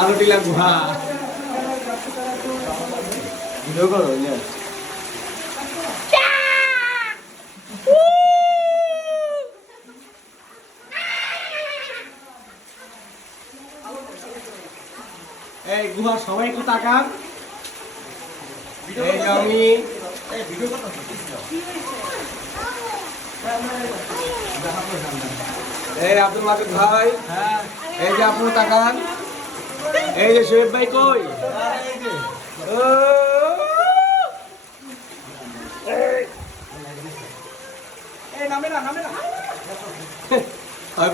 আলোটিলা গুহা ভিডিও করো এই গুহা সবাই একটু তাকান। এই আমি এই আব্দুল মাজিদ ভাই, এই যে আপনি তাকান। এই যে শোয়েব ভাই কই?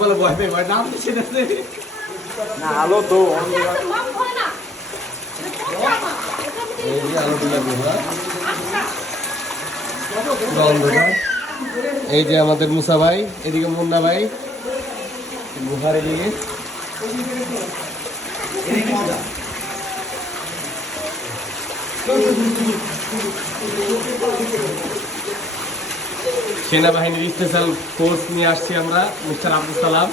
বলে ভয় পেয়ে নাম দিচ্ছে না আলো তো এই যে আমাদের মুসা ভাই, এদিকে মুন্না ভাই গুহার এদিকে। সেনাবাহিনীর স্পেশাল ফোর্স নিয়ে আসছি আমরা, মিস্টার আব্দুল সালাম।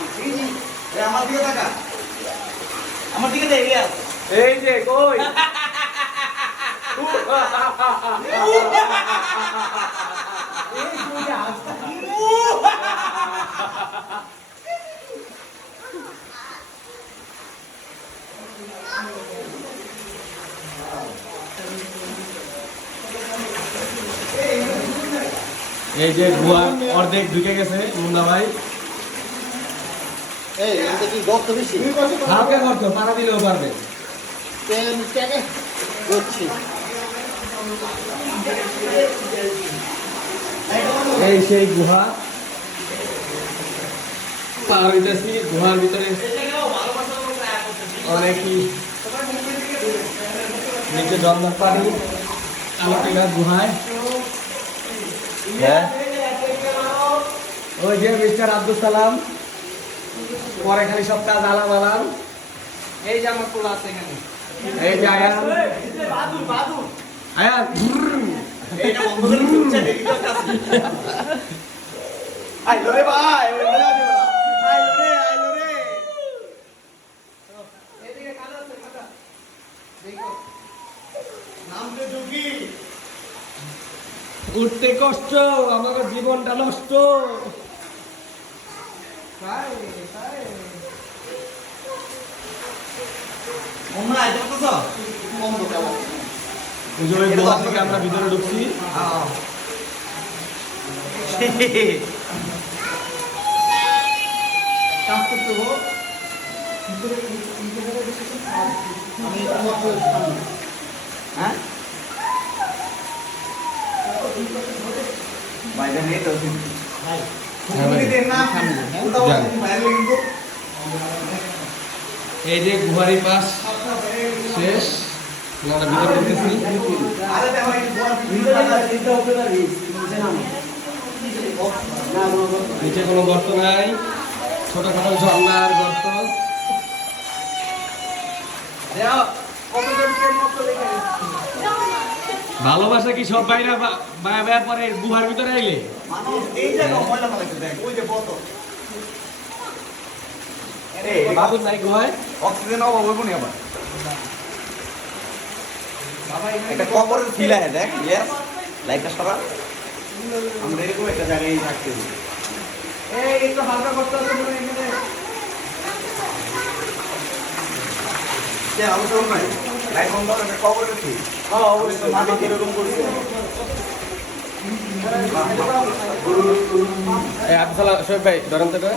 এই যে কই এই যে গুহা অর্ধেক ঢুকে গেছে মুন্না ভাই। হালকা গর্ত, পাড়া দিলেও পারবে। এই সেই গুহা পার হইতেছি। গুহার ভিতরে অনেকই নিচে জন্মার পানি আলোটিলা গুহায়। হ্যাঁ, ওই যে মিস্টার আব্দুল সালাম পরে খালি সব কাজ আলাম আলাম। এই যে আমার পোলা আছে এখানে, এই যে আয়ান আয়ান এইটা বন্ধ করে চুপচাপ এদিকে কাছে আইলো রে ভাই, আইলো রে এদিকে কাজ আছে কাটা দেখো নামতে ঢুকি। উঠতে কষ্ট, আমাদের জীবনটা নষ্ট। আমরা ভিতরে ঢুকছি। হ্যাঁ এই যে গুহারি পাস শেষ, আমরা ভিতরে ঢুকতেছি। নিচে কোনো গর্ত নাই, ছোটখাটো ঝর্ণার গর্ত। ভালোবাসা কি সব বাইরে বাইরে পরে গুহার ভিতরে আইলে বাবুর নাই গুহায় অক্সিজেন অভাব হইব নি আবার। একটা কবরের ফিল আছে দেখ, ইয়েস লাইটটা সরা। আমরা এরকম একটা জায়গায় থাকতেছি। এই একটু হালকা করতে হবে এখানে। কে আলোচনা নাই লাইট বন্ধ করে কবরের ফিল। হ্যাঁ অবশ্যই মাটি এরকম করছে। আব্দুল শোয়েব ভাই ধরেন তো,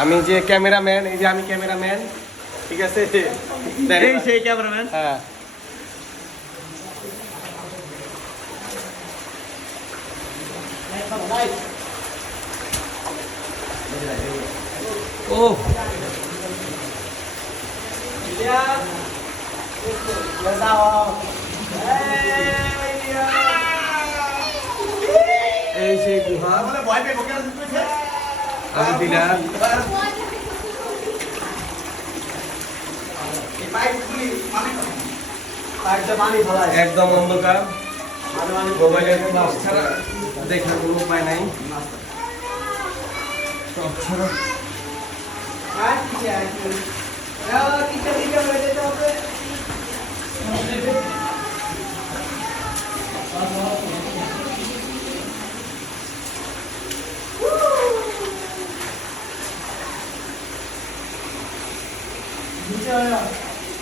আমি যে ক্যামেরাম্যান, এই যে আমি ক্যামেরাম্যান, ঠিক আছে? এই সেই ক্যামেরাম্যান। হ্যাঁ ও এই সেই গুহা। আমি দিলাম একদম অন্ধকার, মোবাইলের ফ্লাশ ছাড়া দেখার কোনো উপায় নাই।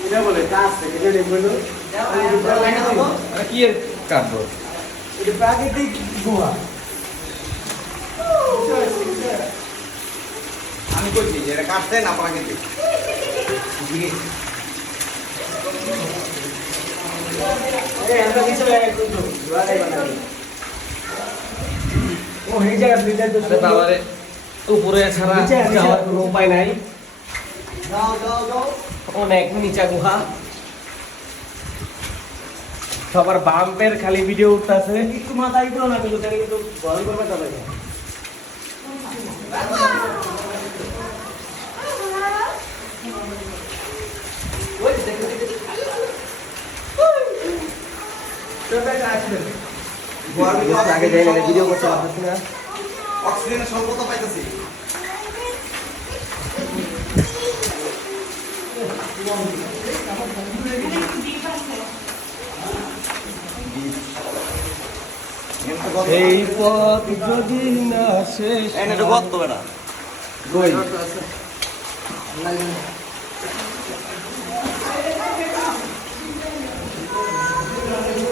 এটা বলে গাছ থেকে যেটা বললো কি এর কাটবো এটা প্রাকৃতিক গুহা আমি কইছি যে এটা কাটতে না প্রাকৃতিক উপরে ছাড়া যাওয়ার কোনো উপায় নাই অনেক নিচা গুহা সবার বাম্পের খালি ভিডিও উঠতেছে একটু মাথায় গুলো না কিন্তু তাহলে কিন্তু ভয় করবে তবে ভিডিও করতে পারতেছি না অক্সিজেনের স্বল্পতা পাইতেছি এই পথ যদি না শেষ এটা কত বেটা গই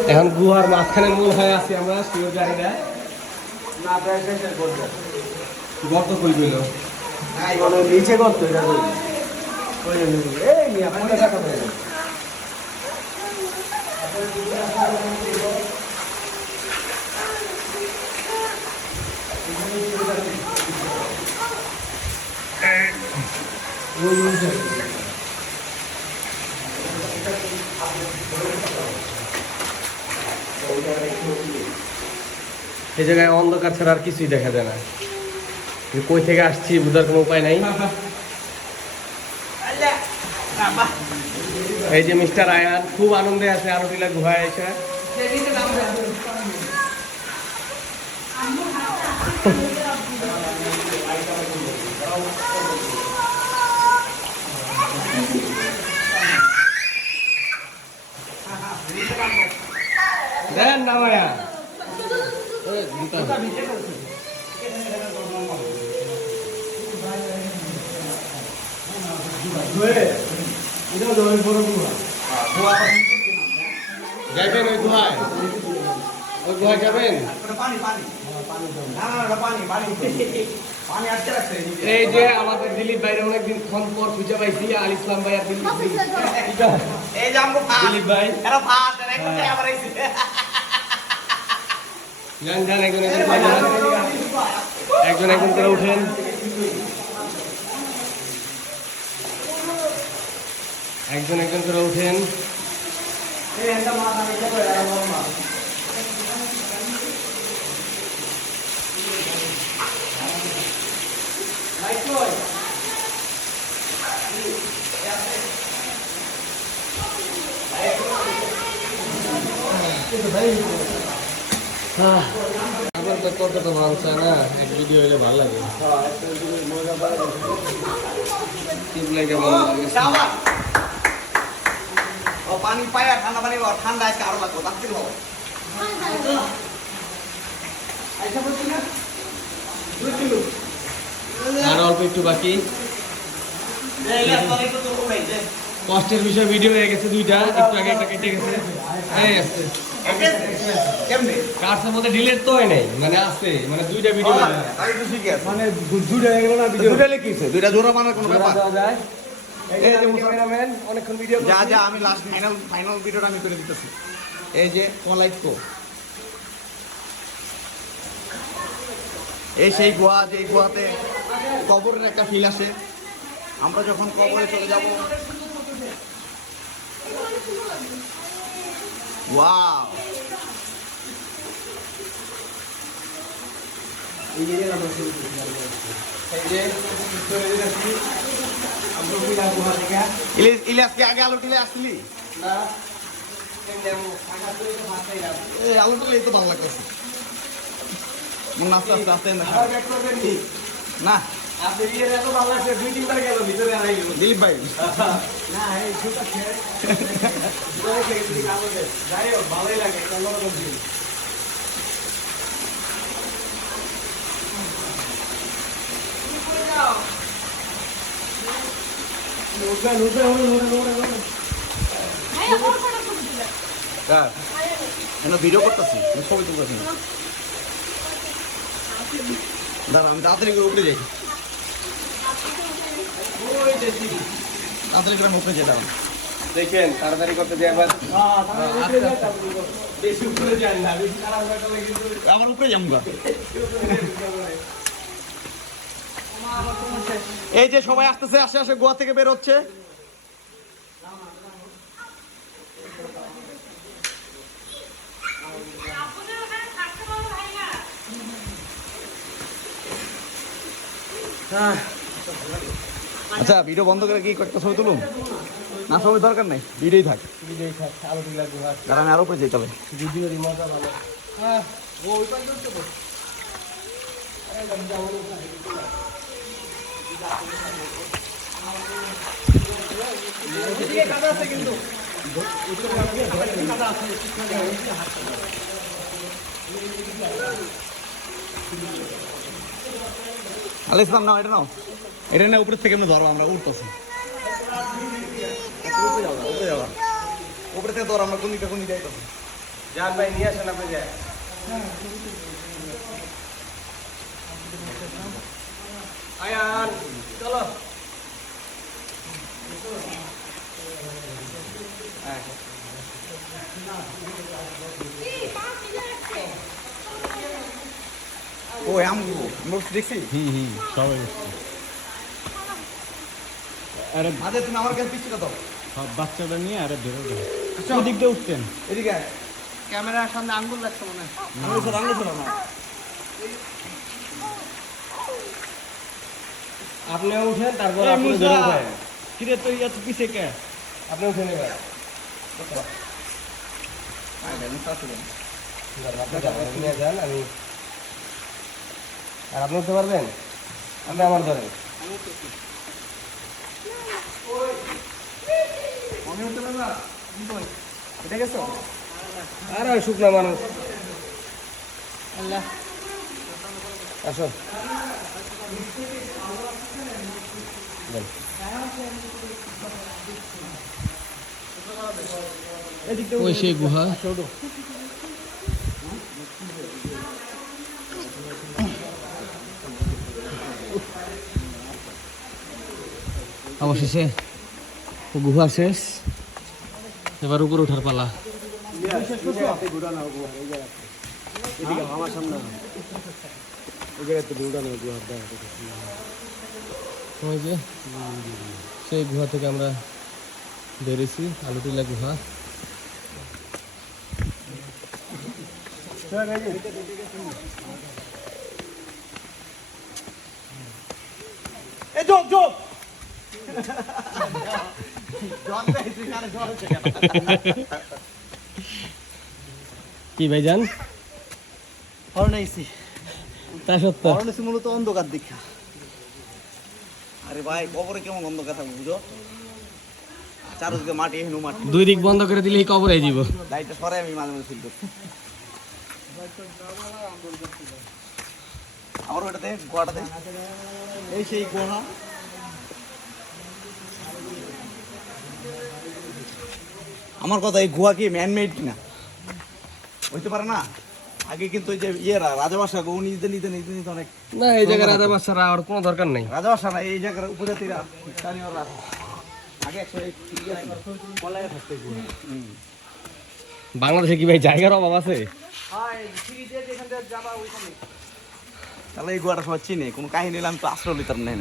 এখন গুহার মাঝখানে মূল হয়ে আছি আমরা শিওর জানি না না প্রায় শেষের গর্ত কই গেল নিচে গর্ত এটা এই নিয়ে পরে দেখা পাই এই জায়গায় অন্ধকার ছাড়া আর কিছুই দেখা যায় না কই থেকে আসছি বুঝার কোনো উপায় নাই এই যে মিস্টার আয়ান খুব আনন্দে আছে আরোটিলা গুহায় এসে দেন না ভাইয়া যাবেন ওই গুহায় ওই গুহায় যাবেন এই যে আমাদের দিলীপ ভাইয়ের অনেকদিন ক্ষণ পর খুঁজে পাইছি আল ইসলাম ভাই আর দিলীপ ভাই যান একজন একজন করে উঠেন একজন একজন করে উঠেন আমার তো কতটা ভালো চায় না এক ভিডিও হলে ভালো লাগে পানি পায়া ঠান্ডা পানি ঠান্ডা আজকে আরো লাগবো তার থেকে আর অল্প একটু বাকি কষ্টের বিষয় ভিডিও হয়ে গেছে দুইটা একটু আগে একটা কেটে গেছে কার্সের মধ্যে ডিলেট তো হয় নাই মানে আছে মানে দুইটা ভিডিও মানে দুইটা হয়ে গেল না ভিডিও দুইটা লিখিছে দুইটা জোড়া মানে কোনো ব্যাপার দেওয়া যায় এই যে মুসাফিরামেন অনেকক্ষণ ভিডিও যা যা আমি লাস্ট ফাইনাল ভিডিওটা আমি করে দিতেছি এই যে কলাইকো এই সেই গোয়া যে গোয়াতে কবরের একটা ফিল আসে আমরা যখন কবরে চলে যাব ওয়াও ইলিয়াসকে আগে আলোটিলে আসলি না আলোটালেই তো ভালো লাগতেছে আস্তে আস্তে আস্তে না আপনি বিয়ের এত ভালো লাগছে 2-3 বার গেল ভিতরে আইলো দিলীপ ভাই না এই সুতা ছেড়ে যাই হোক ভালোই লাগে অন্যরকম জিনিস ভিডিও করতেছি ছবি তুলতেছি দাঁড়া আমি তাড়াতাড়ি করে উপরে যাই তাড়াতাড়ি করে উপরে যাই দাঁড়ান দেখেন তাড়াতাড়ি করতে দিয়ে একবার বেশি উপরে যান না বেশি তাড়াতাড়ি করলে কিন্তু আমার উপরে যাবো এই যে সবাই আসতেছে আস্তে আস্তে গোয়া থেকে বের হচ্ছে আচ্ছা ভিডিও বন্ধ করে কি একটা ছবি তুলুন না ছবি দরকার নাই ভিডিওই থাক কারণ আমি আরো উপরে যাই তবে মজা ভালো হ্যাঁ ওই পাশে তো আলে ইসলাম নাও এটা না উপরে থেকে আমরা ধরো আমরা উঠতেছি উপরে থেকে ধরো আমরা কোন দিকে যাইতেছি যান ভাই নিয়ে আসেন আপনি যায় আয়ান চলো ও আমরা দেখছি সবাই আরে আরে তুমি আমার কাছে পিছনে দাও সব বাচ্চাটা নিয়ে আরে বেরোবে ওদিক দিয়ে উঠতেন এদিকে ক্যামেরার সামনে আঙ্গুল লাগছে মনে হয় আঙুল ছিল না আপনিও উঠেন তারপর আপনি ধরে উঠেন কিরে তুই এত পিছে কে আপনি উঠে নেবেন আপনি নিয়ে যান আমি আর আপনি উঠতে পারবেন আপনি আমার ধরেন এটা গেছো আর ওই শুকনা মানুষ আল্লাহ আসো ওই সেই গুহা অবশেষে গুহা শেষ এবার উপরে ওঠার পালা আমার সামনে ওই যে সেই গুহা থেকে আমরা বেরিয়েছি আলুটিলা গুহা কি ভাইজান হরনাইছি তা সত্য হরনাইছি মূলত অন্ধকার দেখা আরে ভাই কবরে কেমন অন্ধকার থাকবে বুঝো চারদিকে মাটি হেনু মাটি দুই দিক বন্ধ করে দিলে কবর হয়ে যাব লাইটটা সরে আমি মাঝে মাঝে ফিল করছি আমার ওটাতে গোয়াটাতে এই সেই গুহা আমার কথা এই গুহা কি ম্যানমেড না হইতে পারে না আগে কিন্তু ওই যে ইয়েরা রাজাবাসা গো নিতে নিতে নিতে নিতে অনেক না এই জায়গায় রাজা বাচ্চারা আর কোনো দরকার নেই রাজাবাসা না এই জায়গার উপজাতিরা স্থানীয়রা আগে বাংলাদেশে কি ভাই জায়গার অভাব আছে তাহলে এই গুহাটা সবাই চিনে কোনো কাহিনী নিলাম তো আশ্রয় নিতাম না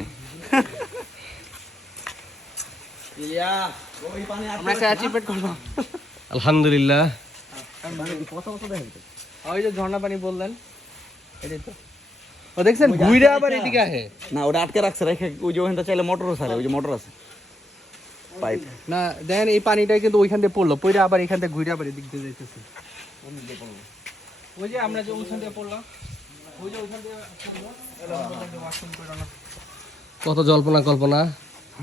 আলহামদুলিল্লাহ ওই যে ঝর্ণা পানি বললেন এটাই তো ও দেখছেন ঘুরে আবার এদিকে আসে না ওটা আটকে রাখছে রেখে ওই যে ওখানটা চাইলে মোটরও ছাড়ে ওই যে মোটর আছে পাইপ না দেখেন এই পানিটা কিন্তু ওইখান থেকে পড়লো পড়ে আবার এখান থেকে ঘুরে আবার এদিক দিয়ে যাইতেছে ওই যে আমরা যে ওইখান থেকে পড়লাম ওই যে ওইখান থেকে কত জল্পনা কল্পনা,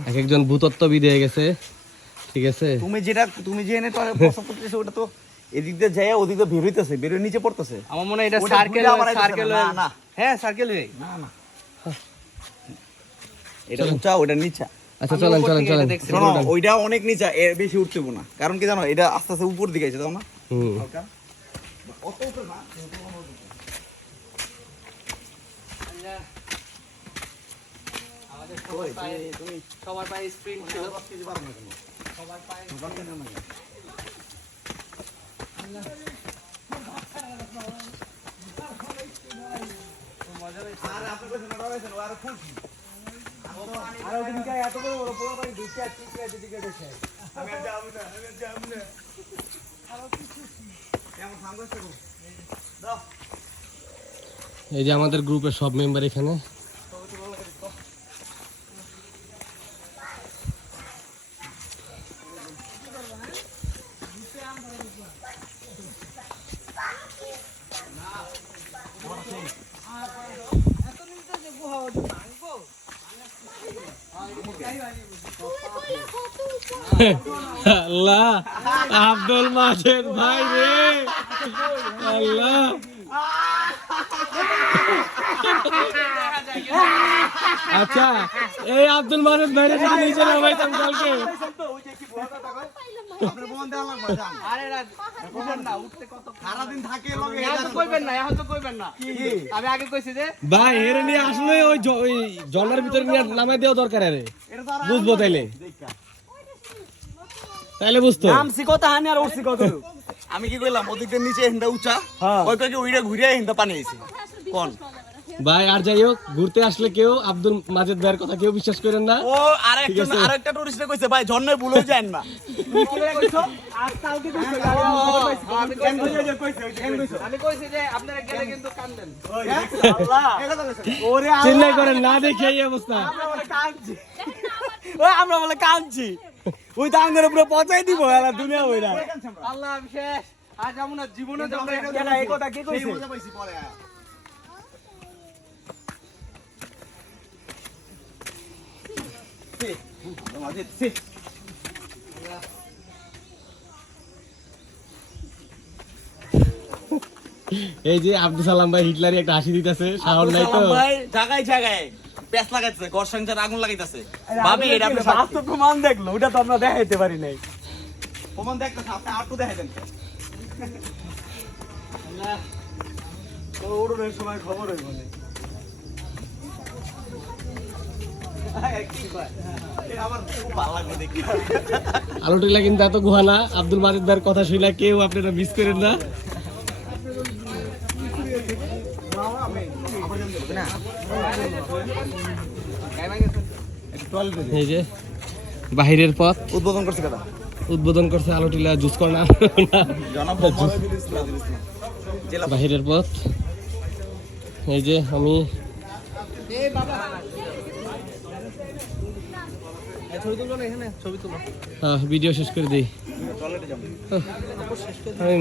এক একজন ভূতত্ত্ববিদ হয়ে গেছে, ঠিক আছে। তুমি যে এনে প্রস্তাব করতেছো ওটা তো এদিক দিয়ে যায় ওদিক দিয়ে বের হইতেছে, বের হয়ে নিচে পড়তেছে। আমার মনে হয় এটা ওটা সার্কেল, ঘুরে আবার আইতেছে সার্কেল। না, না। হ্যাঁ সার্কেলের। না না এটা উঁচা ওটা নিচা। আচ্ছা চলেন চলেন চলেন। শোনো ওইটা অনেক নিচা, এর বেশি উঠতে না, কারণ কি জানো এটা আস্তে আস্তে উপর দিকে আছে, তাও না হুম। হালকা অত উপরে না। তুমি সবার পায়ে স্প্রিং ছিল। কিছু পারো না কেন? সবার পায়ে আর আপনি কইছেন না ডরাইছেন ও আর খুশি। আর ওদিনকে এত বড় বড় পোলা পানি দিতে আর ঠিক আছে দিকে দেখে। আমি যাব না। কেমন সামনে করো দাও। এই যে আমাদের গ্রুপের সব মেম্বার এখানে। আল্লাহ, আব্দুল মাজেদ ভাই রে, আল্লাহ। আচ্ছা এই আব্দুল মাজেদ ভাইরে যদি নিচে নামাইতাম কালকে, আপনার বোন দেওয়া লাগবে জান। আরে না বুঝেন না উঠতে কত সারাদিন থাকে লগে এখন তো কইবেন না, এখন তো কইবেন না। আমি আগে কইছি যে ভাই এর নিয়ে আসলে ওই ওই জলের ভিতরে নিয়ে নামাই দেওয়া দরকার আরে, এটা তো আর বুঝবো তাইলে, তাইলে বুঝতো। নামছি কত হানি আর উঠছি কত। আমি কি কইলাম ওদিক দিয়ে নিচে হিন্দা উঁচা, ওই কই ওইটা ঘুরিয়ে হিন্দা পানি আইছে কোন। ভাই আর যাই হোক, ঘুরতে আসলে কেউ আব্দুল মাজেদ ভাইয়ের কথা কেউ বিশ্বাস করেন না। ও আরেকটা টুরিস্টে কইছে ভাই ঝর্ণায় ভুলেও যান না। তুমি কি কইছো? আর কালকে কইছো। আমি কেন কইছি? আমি কইছি যে আপনারা গেলে কিন্তু কান্দেন। আল্লাহ ওরে চিন্তা করেন না, দেখে এই অবস্থা। আমরা বলে কাঁদছি। ওই দাঙ্গের উপরে পচাই দিব এলা দুনিয়া হইরা। আল্লাহ আমি শেষ। আর যাবো না জীবনে যাবো না। কেন এই কথা কে কইছে? মজা পাইছি পরে। এই যে আব্দুল সালাম ভাই হিটলারই একটা হাসি দিতেছে, সাহস নাই তো। ভাই জায়গায় জায়গায় পেছ লাগাইতেছে, ঘর সংসার আগুন লাগাইতেছে। ভাবি এটা আপনি বাস্তব প্রমাণ দেখলো, ওটা তো আমরা দেখাইতে পারি নাই। প্রমাণ দেখতেছে, আপনি আটটু দেখাই দেন। ওড়নের সময় খবর হইব না। আমার খুব ভালো লাগবে দেখি। আলু টিলা কিন্তু এত গুহা না। আব্দুল মাজেদ ভাইয়ের কথা শুনে কেউ আপনারা মিস করেন না। এই যে বাহিরের পথ উদ্বোধন করছে কথা উদ্বোধন করছে আলু টিলা জুস কর্নার। জনাব মোহাম্মদ ইসলাম জেলা বাহিরের পথ। এই যে আমি ভিডিও শেষ করে দিই। টয়লেটে যাবো। আমি